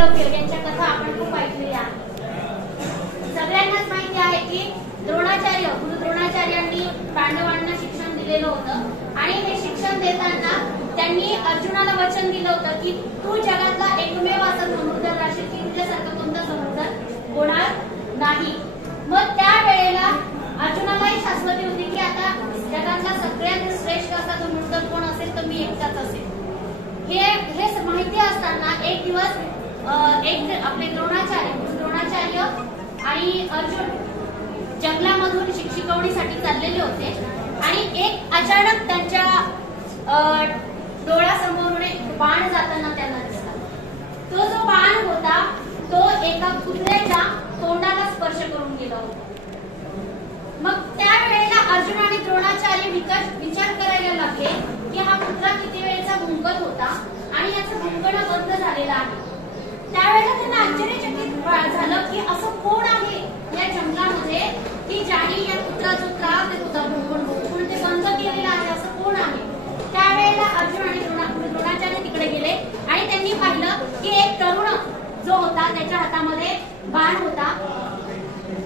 एकलव्य यांच्या कथा आपण खूप ऐकलेल्या आहेत। सगळ्यांनाच माहिती आहे की गुरु द्रोणाचार्यांनी पांडवांना शिक्षण दिलेलं होतं आणि हे शिक्षण देताना त्यांनी अर्जुनाला वचन दिलं होतं की तू जगातला एकमेव असा समुद्र राशील की तुझ्यासारखं कोणता समुद्र होणार नाही। मग त्या वेळेला अर्जुनालाही शाश्वती होती की आता जगातला सगळ्यात श्रेष्ठ असा समुद्र कोण असेल तर मी एकटाच असेल। हे माहिती असताना एक दिवस आपले द्रोणाचार्य आणि अर्जुन जंगलामधून शिक्षिकवणीसाठी चाललेले होते आणि एक अचानक त्यांच्या डोळ्यासमोरून एक बाण जाताना त्यांना दिसला। तो जो बाण होता तो एका कुत्र्याच्या तोंडाला स्पर्श करून गेला होता। मग त्यावेळेला अर्जुन आणि द्रोणाचार्य विचार करायला लागले की हा कुत्रा किती वेळेचा भुंकत होता आणि याचं भुंकणं बंद झालेलं आहे। त्यावेळेला त्यांना आश्चर्यचकित झालं की असं कोण आहे या जंगलामध्ये की ज्याने या कुत्राचा त्रास देत होता भुंकून ते बंद केलेलं आहे, असं कोण आहे। त्यावेळेला अर्जुन आणि द्रोणाचार्य तिकडे गेले आणि त्यांनी पाहिलं की एक तरुण जो होता त्याच्या हातामध्ये बाण होता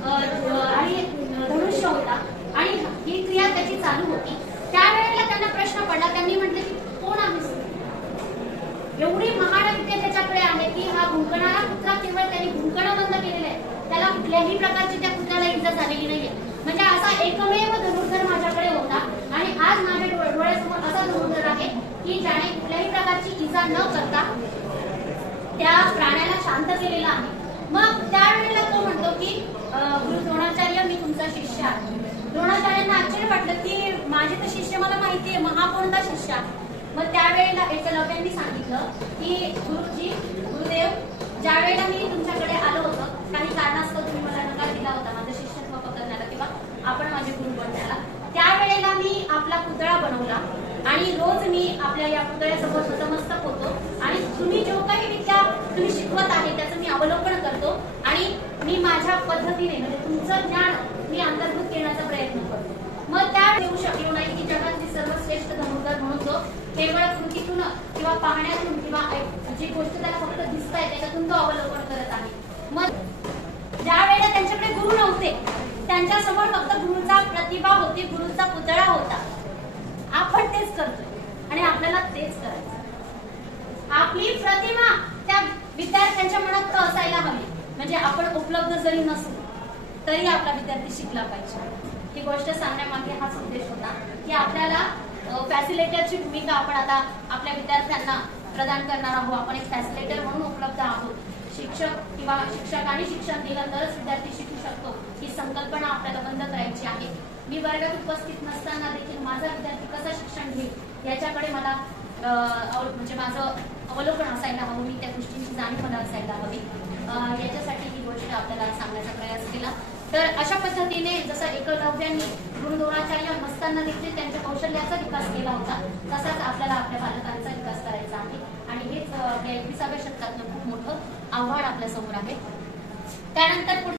आणि धनुष्य होता आणि ही क्रिया त्याची चालू होती। त्यावेळेला त्यांना प्रश्न पडला, त्यांनी म्हटलं की कोण आहेस, एवढी महान विद्या त्याच्याकडे आहे की हा भुंकणारा कुत्रा केवळ त्याने भुंकणं बंद केलेलं आहे, त्याला कुठल्याही प्रकारची त्या कुत्र्याला इजा झालेली नाहीये। म्हणजे असा एकमेव धनुर्धर माझ्याकडे होता आणि आज माझ्या डोळ्यासमोर असा धनुर्धर आहे की ज्याने कुठल्याही प्रकारची इजा न करता त्या प्राण्याला शांत केलेला आहे। मग त्यावेळेला तो म्हणतो की गुरु द्रोणाचार्य मी तुमचा शिष्य आहे। द्रोणाचार्यांना आश्चर्य वाटलं की माझे तर शिष्य मला माहितीये, मग हा कोणता शिष्य आहे। मग त्यावेळेला एकलव्यांनी सांगितलं की गुरुदेव ज्या वेळेला मी तुमच्याकडे आलो होतो काही कारणास्तव तुम्ही मला नकार दिला होता माझं शिष्यत्व पकडण्याला किंवा आपण माझे गुरु बनण्याला, त्यावेळेला मी आपला पुतळा बनवला आणि रोज मी आपल्या या पुतळ्यासमोर नतमस्तक होतो आणि तुम्ही जो काही विद्या तुम्ही शिकवत आहे त्याचं मी अवलोकन करतो आणि मी माझ्या पद्धतीने म्हणजे तुमचं ज्ञान मी अंतर्भूत करण्याचा प्रयत्न करतो। मग त्या देऊ शकलो नाही की जगातली सर्वश्रेष्ठ धनुर्धर म्हणून तो केवळ कृतीतून किंवा पाहण्यातून किंवा जी गोष्ट त्याला फक्त दिसत आहे त्याच्यातून तो अवलोकन करत आहे। मग ज्या वेळेला त्यांच्याकडे गुरु नव्हते त्यांच्या समोर फक्त गुरुचा प्रतिभा होती, गुरुचा पुतळा होता। आपण तेच करतोय आणि आपल्याला तेच करायचं। आपली प्रतिमा त्या विद्यार्थ्यांच्या मनात असायला हवी, म्हणजे आपण उपलब्ध जरी नसलो तरी आपला विद्यार्थी शिकला पाहिजे। ही गोष्ट सांगण्यामागे हाच उद्देश होता की आपल्याला फॅसिलिटेटरची भूमिका आपण आता आपल्या विद्यार्थ्यांना प्रदान करणार आहोत। आपण एक फॅसिलिटेटर म्हणून उपलब्ध आहोत। शिक्षक किंवा शिक्षकांनी शिक्षण दिलं तरच विद्यार्थी शिकू शकतो ही संकल्पना आपल्याला बंद करायची आहे। मी वर्गात उपस्थित नसताना देखील माझा विद्यार्थी कसं शिक्षण घेईल याच्याकडे मला म्हणजे माझं अवलोकन असायला हवं, मी त्या गोष्टींची जाणीव मला असायला हवी। याच्यासाठी ही गोष्ट आपल्याला सांगण्याचा प्रयास केला। तर अशा पद्धतीने जसं एकलव्यांनी गुरु द्रोणाचार्य नसताना देखील त्यांच्या कौशल्याचा विकास केला होता तसाच आपल्याला आपल्या बालकांचा विकास करायचा आहे आणि हेच आपल्या 21व्या शतकातलं खूप मोठं आव्हान आपल्या समोर आहे। त्यानंतर